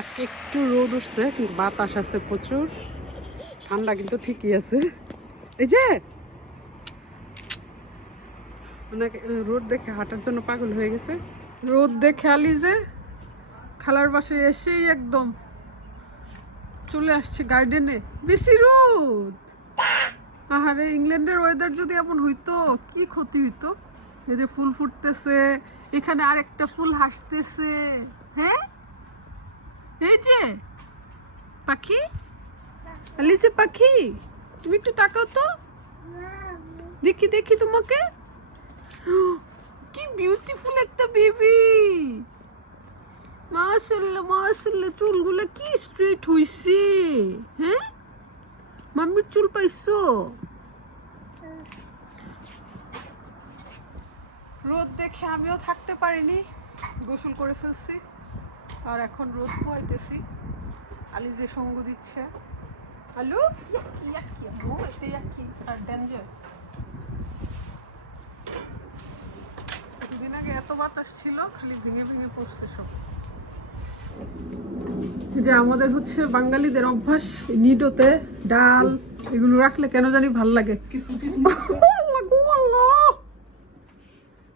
আজকে একটু রোদ উঠছে, কিন্তু বাতাস আছে প্রচুর। ঠান্ডা কিন্তু ঠিকই আছে। এই যে! ওনাকে রোদ দেখে হাঁটার জন্য পাগল হয়ে গেছে। রোদ দেখে আলি যে, খালার বাসে এসেই একদম চলে আসছে গার্ডেনে। বেশি রোদ! আহারে, ইংল্যান্ডের ওয়েদার যদি এমন হইতো, কি ক্ষতি হইতো? এই যে ফুল ফুটতেছে, এখানে আরেকটা ফুল হাসতেছে। হ্যাঁ? এই যে, পাখি? আলিসে পাখি, তুমি একটু তাকাও তো। দেখি দেখি তোমাকে। কি বিউটিফুল একটা বেবি মাশাল্লাহ মাশাল্লাহ চুলগুলো কি স্ট্রেট হইছে হ্যাঁ? মাম্মির চুল পাইছো? রোদ দেখে আমিও থাকতে পারিনি, গোসল করে ফেলছি। আর এখন রোদ পোয়াইতেছি আলি যে সঙ্গ দিচ্ছে। আলু? ইয়াকি ইয়াকি এটা ইয়াকি আর ডেঞ্জার দুদিন আগে এত বাতাস ছিল খালি ভেঙে ভেঙে পড়ছে সব। যে আমাদের হচ্ছে বাঙালিদের অভ্যাস নিডোতে ডাল এগুলো রাখলে কেন জানি ভালো লাগে। গো আল্লাহ।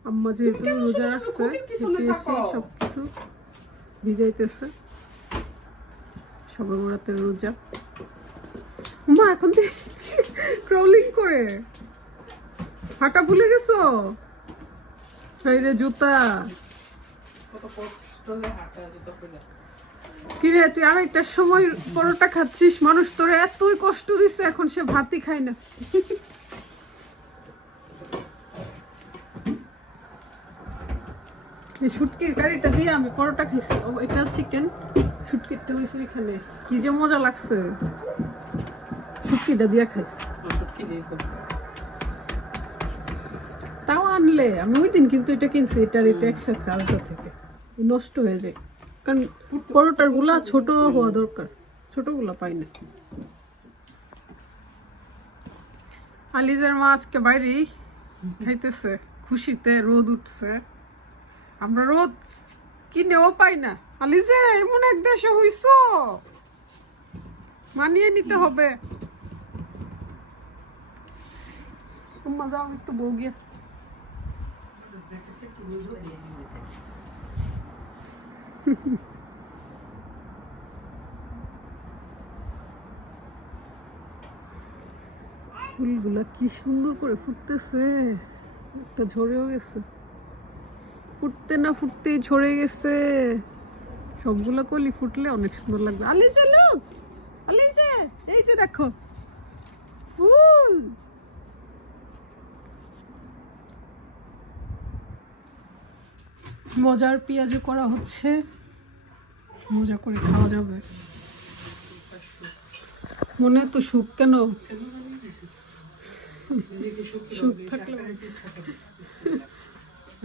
আম্মা যেহেতু রোজা রাখছে সবকিছু ভিজাইতেছে সবার রোজা। মা এখন ক্রলিং করে। হাঁটা ভুলে গেছো? রে জুতা। কিরে তুই আড়াইটার সময় পরোটা খাচ্ছিস? মানুষ তোর এতই কষ্ট দিচ্ছে এখন সে ভাতই খায় না। এই শুটকির গাড়িটা দিয়ে আমি পরোটা খাইছি। ও এটা চিকেন শুটকিটা হয়েছে এখানে। কি যে মজা লাগছে। শুটকিটা দিয়ে খাইছি। তাও আনলে। আমি ওই দিন কিন্তু এটা কিনছি, এটার এটা একসাথে আলাদা থেকে। নষ্ট হয়ে যায়। কারণ পরোটারগুলা ছোট হওয়া দরকার। ছোটগুলা পাই না। আলিজের মা আজকে বাইরেই খাইতেছে। খুশিতে রোদ উঠছে। আমরা রোদ কিনেও পাই না। আলিজে এমন এক দেশে হইছ। মানিয়ে নিতে হবে। ফুলগুলা কি সুন্দর করে ফুটতেছে। একটা ঝরেও গেছে। ফুটতে না ফুটতেই ঝরে গেছে। সবগুলো কলি ফুটলে অনেক সুন্দর লাগবে। আলিজে লোক আলিজে, এই যে দেখো, ফুল! মজার পেঁয়াজও করা হচ্ছে। মজা করে খাওয়া যাবে। মনে তো সুখ কেন? সুখ থাকলে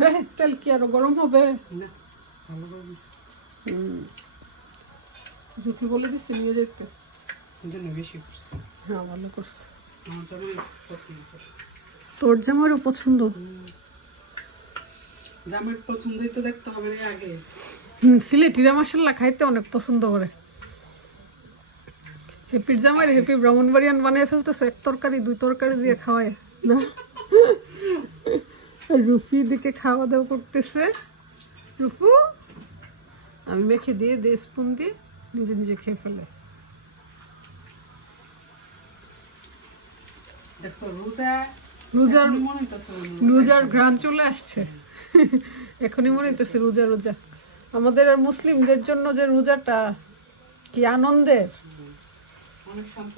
হ্যাঁ, তেল কি আরও গরম হবে? হুম। জুথি বলে দিচ্ছে নিয়ে যেতে হ্যাঁ ভালো করছে। তোর জামারও পছন্দ? জামের পছন্দই তো দেখতে হবে আগে। হুম সিলেটিরা মশলা খাইতে অনেক পছন্দ করে। হেপির জামাই হেপি ব্রাহ্মণবাড়িয়ান বানিয়ে ফেলতেছে এক তরকারি দুই তরকারি দিয়ে খাওয়ায়। না রুফি দিকে খাওয়া দাওয়া করতেছে। রুফু আমি মেখে দিয়ে দিয়ে স্পুন দিয়ে নিজে নিজে খেয়ে ফেলে। রোজার ঘ্রাণ চলে আসছে। এখনই মনে হইতেছে রোজা রোজা। আমাদের আর মুসলিমদের জন্য যে রোজাটা কি আনন্দের?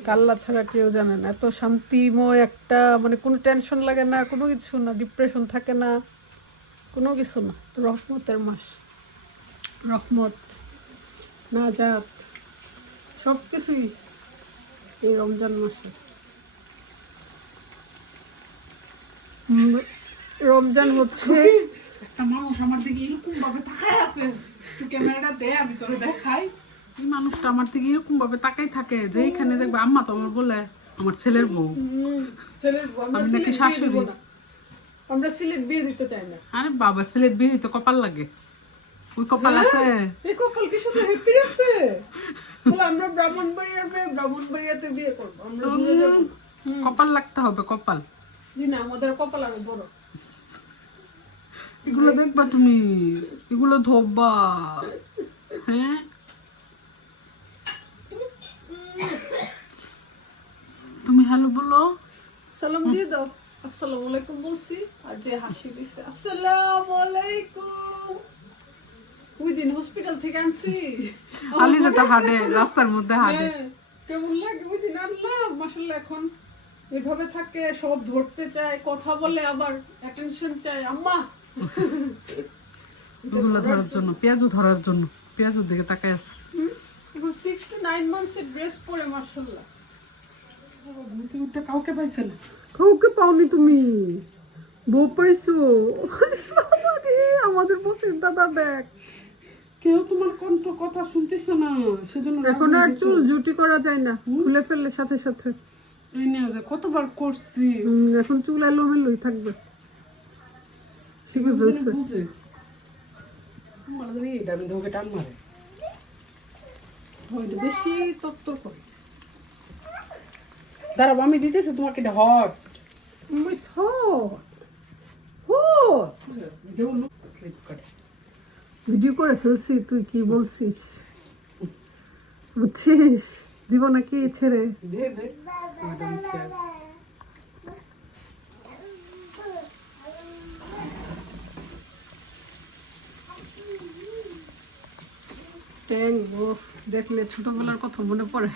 কাল্লা ছাড়া কেউ জানে না। এত শান্তিময় একটা মানে কোনো টেনশন লাগে না কোনো কিছু না ডিপ্রেশন থাকে না কোনো কিছু না। তো রহমতের মাস। রহমত নাজাত সব কিছুই এই রমজান মাসে। রমজান হচ্ছে একটা মানুষ আমার দিকে এরকম ভাবে তাকায় আছে। ক্যামেরাটা দে আমি তোরে দেখাই। এই মানুষটা আমার এরকম ভাবে তাকাই থাকে যে এইখানে দেখবে আম্মা তো আমার বলে আমার ছেলের বউ। আমি নাকি সিলেট শাশুড়ি। আমরা সিলেট বিয়ে দিতে চাই না। আরে বাবা ছেলের বিয়ে তো কপাল লাগে। ওই কপাল আছে। এই কপাল কি শুধু হ্যাপি আছে? আমরা ব্রাহ্মণবাড়িয়ার মেয়ে ব্রাহ্মণবাড়িয়াতে বিয়ে করব আমরা। কপাল লাগতে হবে কপাল। জি না আমাদের কপাল আরও বড়। এগুলো দেখবা তুমি এগুলো ধোবা। হ্যাঁ তুমি হ্যালো বলো সালাম দিয়ে দাও। আসসালামু আলাইকুম বলছি। আর যে হাসি দিছে আসসালামু আলাইকুম। ওই দিন হসপিটাল থেকে আনছি? আলি যেতে হাঁটে রাস্তার মধ্যে হাঁটে। হ্যাঁ, কেমন লাগে? ওই দিন মাসাল্লাহ এখন এভাবে থাকে সব ধরতে চায় কথা বলে আবার অ্যাটেনশন চায়। আম্মা! ধরার জন্য পেঁয়াজও ধরার জন্য পেঁয়াজের দিকে তাকায় আছে? এখন সিক্স টু নাইন মান্থস এর ড্রেস পরে মাসাল্লাহ কাউকে পাইছে না কাউকে পাওনি তুমি। বউ পাইছো। আমাদের বসের দাদা ব্যাগ কেউ তোমার কণ্ঠ কথা শুনতেছে না সেজন্য এখন আর চুল জুটি করা যায় না খুলে ফেললে সাথে সাথে। এই নিয়ে যে কতবার করছি। এখন চুল এলোমেলোই থাকবে। ঢোকে টান মারে। হয়তো বেশি তত্তর করে। দাঁড়াবো আমি দিতেছি তোমাকে এটা হট. Hot. স্লিপ করে ভিডিও করে ফেলছি তুই কি বলছিস? বুঝছিস? দিব নাকি ছেড়ে? দে দে। দেখলে ছোটবেলার কথা মনে পড়ে।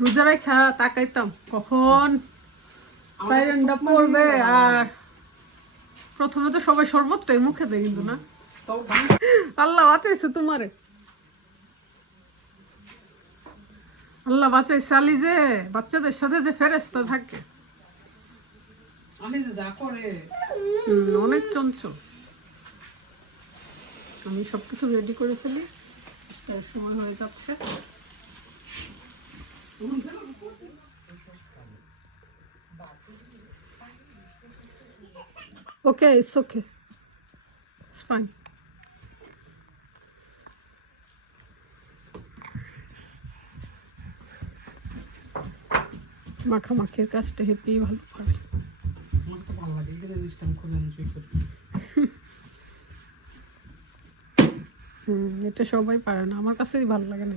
রোজা রেখা তাকাইতাম কখন সাইরেনটা পড়বে আর প্রথমে তো সবাই শরবতটাই মুখে দেয় কিন্তু না। আল্লাহ বাঁচাইছে তোমারে। আল্লাহ বাঁচাইছে আলি যে বাচ্চাদের সাথে যে ফেরেস্তা থাকে। অনেক চঞ্চল। আমি সবকিছু রেডি করে ফেলি সময় হয়ে যাচ্ছে। Okay it's okay it's fine মাখামাখির কাজটা হেপি ভালো কাছে ভালো লাগে খুব এনজয় করি। হুম, এটা সবাই পারে না। আমার কাছেই ভালো লাগে না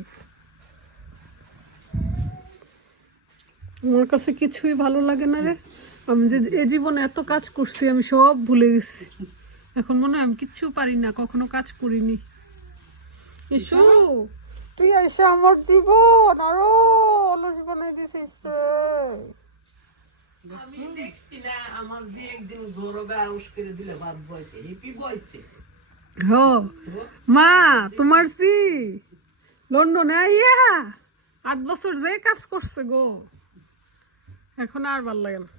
আমার কাছে কিছুই ভালো লাগে না রে। আমি যে এ জীবনে এত কাজ করছি আমি সব ভুলে গেছি। এখন মনে হয় আমি কিচ্ছু পারি না কখনো কাজ করিনি। ইসু তুই এসে আমার জীবন আরও অলস বানাই দিছিস আমি দেখছি না আমার যে একদিন গৌরবে আউস করে দিলে বাদ বয়সে হিপি বয়সে। হো। মা তোমার সি লন্ডনে আইয়া আট বছর যে কাজ করছে গো। এখন আর ভালো লাগে না।